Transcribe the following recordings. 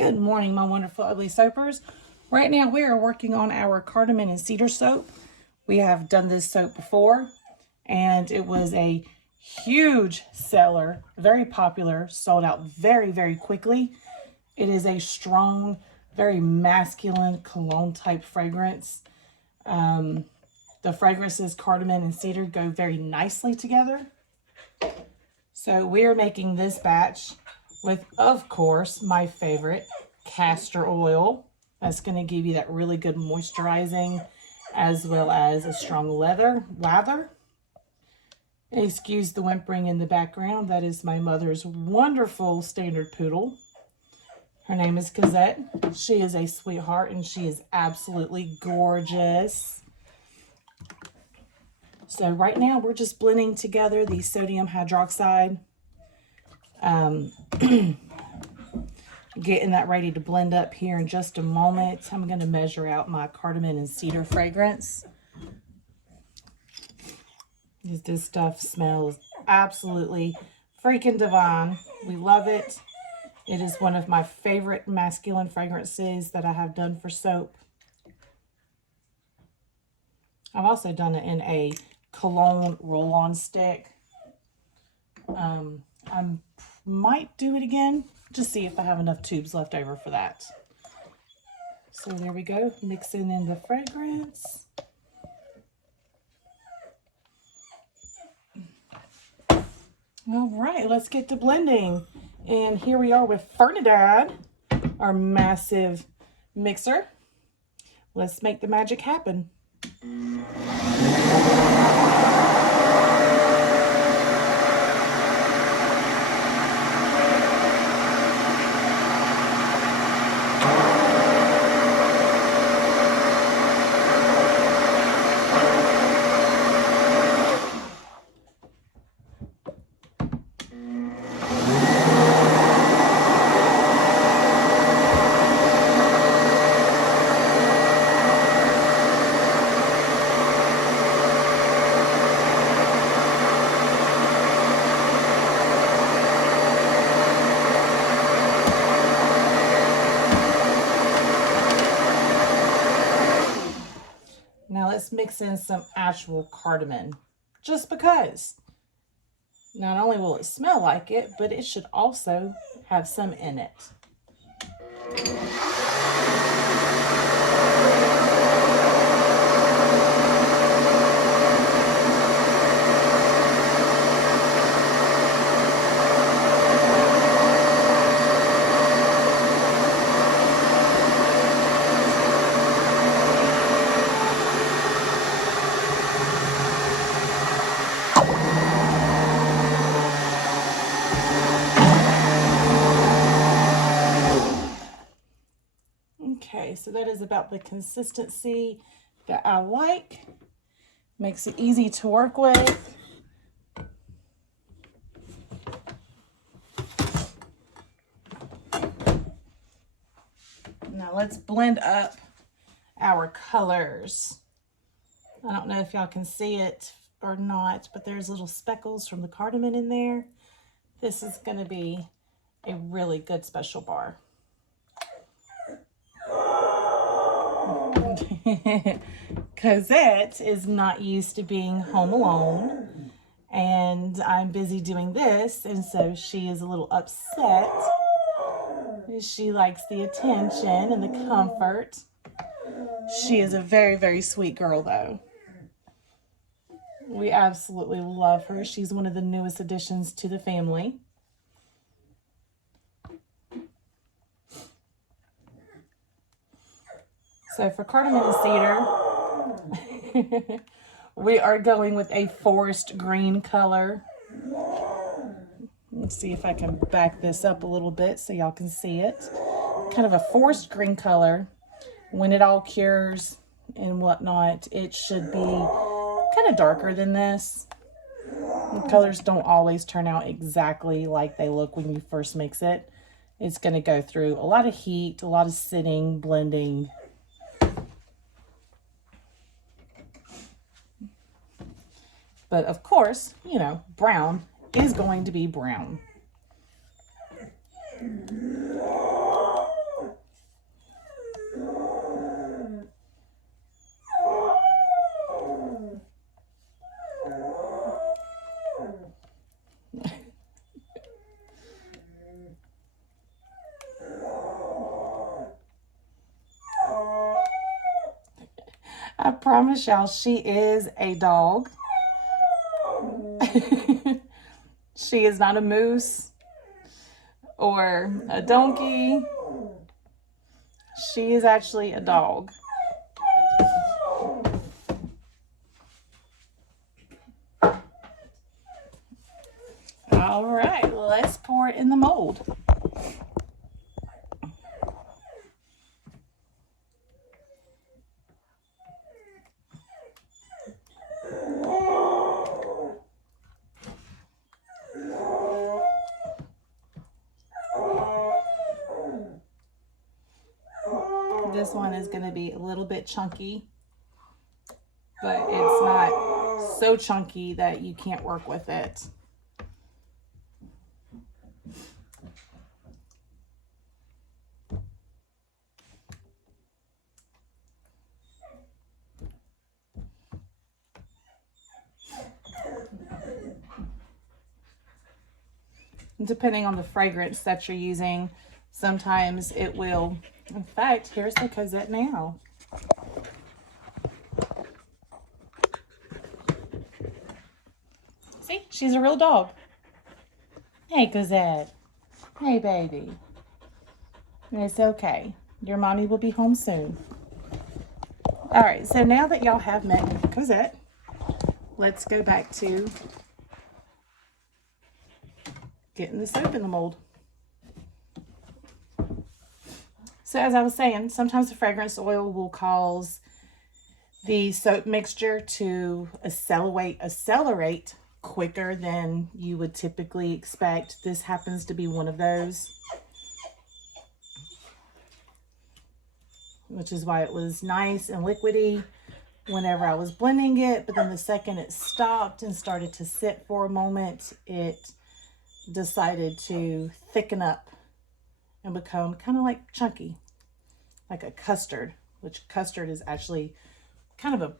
Good morning, my wonderful ugly soapers. Right now we are working on our Cardamon and Cedar soap. We have done this soap before and it was a huge seller, very popular, sold out very, very quickly. It is a strong, very masculine cologne type fragrance. The fragrances Cardamon and Cedar go very nicely together. So we are making this batch with, of course, my favorite, castor oil. That's going to give you that really good moisturizing as well as a strong lather. Excuse the whimpering in the background. That is my mother's wonderful standard poodle. Her name is Cosette. She is a sweetheart and she is absolutely gorgeous. So right now we're just blending together the sodium hydroxide. Getting that ready to blend up here in just a moment. I'm going to measure out my Cardamon and Cedar fragrance. This stuff smells absolutely freaking divine. We love it. It is one of my favorite masculine fragrances that I have done for soap. I've also done it in a cologne roll-on stick. I might do it again, just see if I have enough tubes left over for that. So there we go, mixing in the fragrance. All right, let's get to blending. And here we are with Fernandad, our massive mixer. Let's make the magic happen. Now let's mix in some actual cardamom, just because. Not only will it smell like it, but it should also have some in it. Okay, so that is about the consistency that I like. Makes it easy to work with. Now let's blend up our colors. I don't know if y'all can see it or not, but there's little speckles from the cardamom in there. This is going to be a really good special bar. Cosette is not used to being home alone, and I'm busy doing this, and so she is a little upset. She likes the attention and the comfort. She is a very, very sweet girl, though. We absolutely love her. She's one of the newest additions to the family. So for Cardamon and Cedar, we are going with a forest green color. Let's see if I can back this up a little bit so y'all can see it. Kind of a forest green color. When it all cures and whatnot, it should be kind of darker than this. The colors don't always turn out exactly like they look when you first mix it. It's going to go through a lot of heat, a lot of sitting, blending. But of course, you know, brown is going to be brown. I promise y'all, she is a dog. She is not a moose or a donkey. She is actually a dog. All right, let's pour it in the mold. This one is going to be a little bit chunky, but it's not so chunky that you can't work with it. Depending on the fragrance that you're using, sometimes it will. In fact, here's the Cosette now. See, she's a real dog. Hey, Cosette. Hey, baby. It's okay. Your mommy will be home soon. All right, so now that y'all have met Cosette, let's go back to getting the soap in the mold. So as I was saying, sometimes the fragrance oil will cause the soap mixture to accelerate quicker than you would typically expect. This happens to be one of those, which is why it was nice and liquidy whenever I was blending it. But then the second it stopped and started to sit for a moment, it decided to thicken up and become kind of like chunky, like a custard, which custard is actually kind of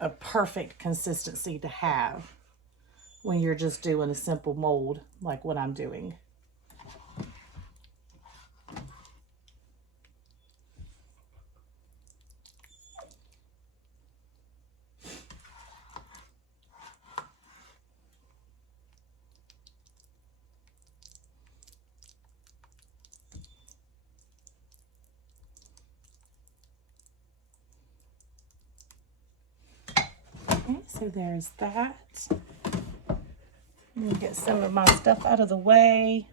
a perfect consistency to have when you're just doing a simple mold like what I'm doing. Okay, so there's that. Let me get some of my stuff out of the way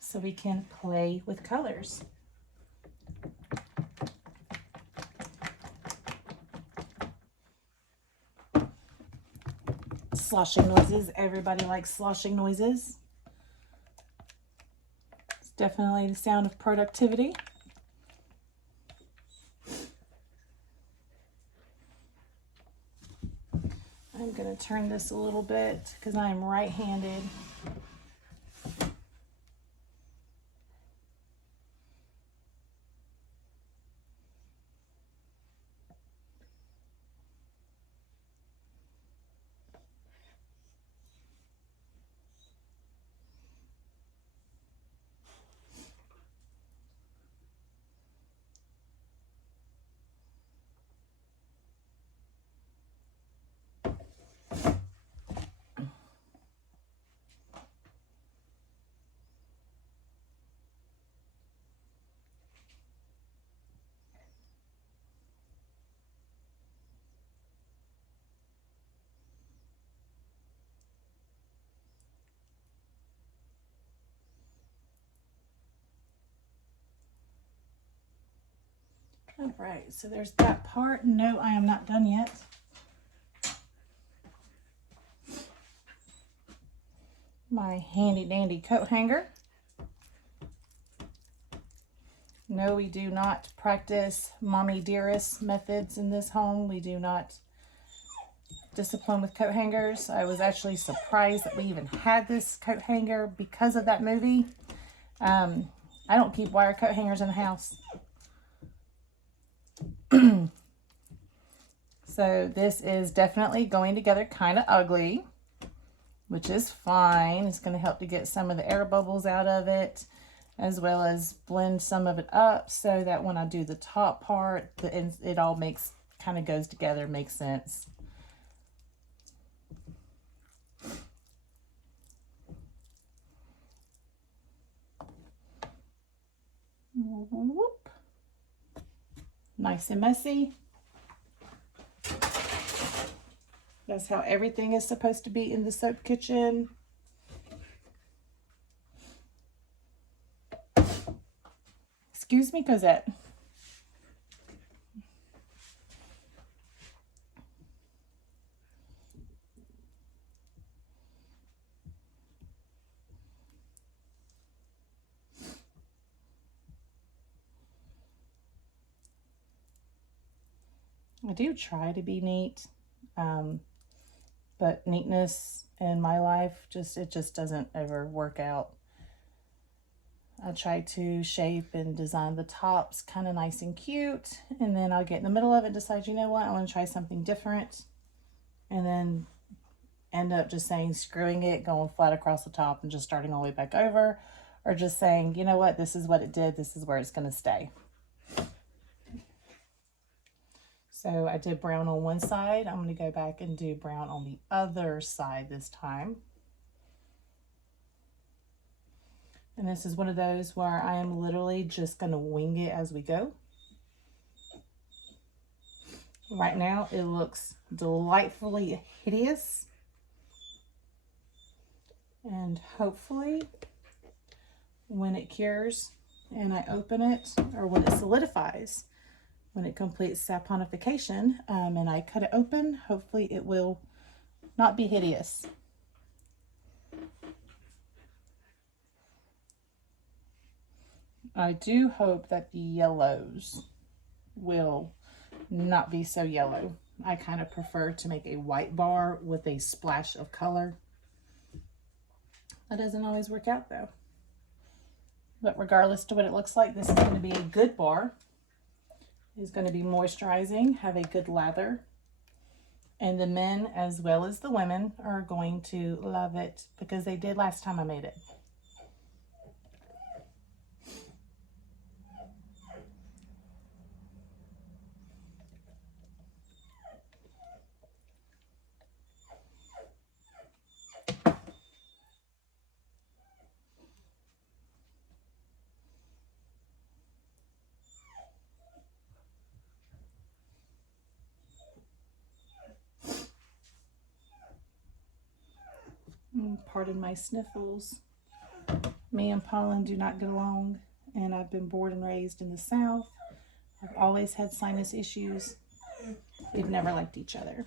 so we can play with colors. Sloshing noises. Everybody likes sloshing noises. It's definitely the sound of productivity. I'm going to turn this a little bit because I am right-handed. All right, so there's that part. No, I am not done yet. My handy dandy coat hanger. No, we do not practice mommy dearest methods in this home. We do not discipline with coat hangers. I was actually surprised that we even had this coat hanger because of that movie. I don't keep wire coat hangers in the house. So this is definitely going together kind of ugly, which is fine. It's going to help to get some of the air bubbles out of it. as well as blend some of it up so that when I do the top part, it all kind of goes together, makes sense. Whoop. Nice and messy. That's how everything is supposed to be in the soap kitchen. Excuse me, Cosette. I do try to be neat, but neatness in my life, it just doesn't ever work out. I try to shape and design the tops kind of nice and cute, and then I'll get in the middle of it and decide, you know what, I want to try something different, and then end up just saying, screwing it, going flat across the top and just starting all the way back over, or just saying, you know what, this is what it did, this is where it's going to stay. So I did brown on one side. I'm going to go back and do brown on the other side this time. And this is one of those where I am literally just going to wing it as we go. Right now it looks delightfully hideous. And hopefully when it cures and I open it, or when it solidifies, when it completes saponification, and I cut it open, hopefully it will not be hideous. I do hope that the yellows will not be so yellow. I kind of prefer to make a white bar with a splash of color. That doesn't always work out though. But regardless to what it looks like, this is going to be a good bar. It's going to be moisturizing, have a good lather. And the men as well as the women are going to love it because they did last time I made it. Pardon my sniffles. Me and pollen do not get along, and I've been born and raised in the South. I've always had sinus issues. We've never liked each other.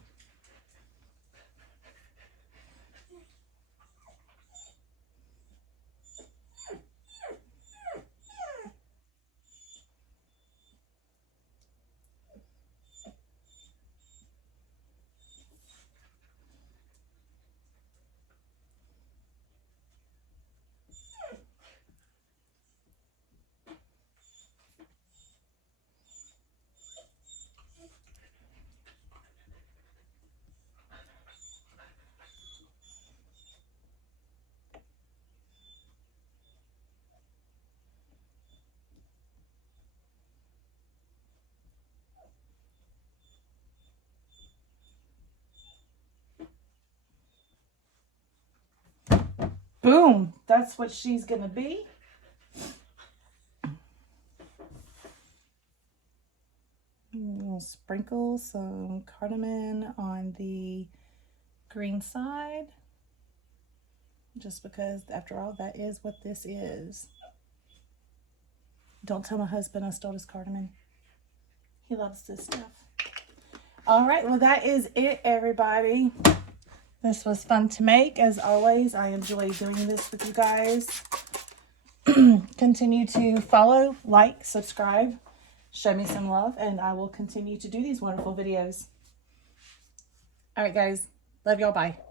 Boom, that's what she's gonna be. We'll sprinkle some cardamom on the green side, just because after all, that is what this is. Don't tell my husband I stole his cardamom. He loves this stuff. All right, well, that is it, everybody. This was fun to make. As always, I enjoy doing this with you guys. Continue to follow, like, subscribe, show me some love, and I will continue to do these wonderful videos. All right, guys. Love y'all. Bye.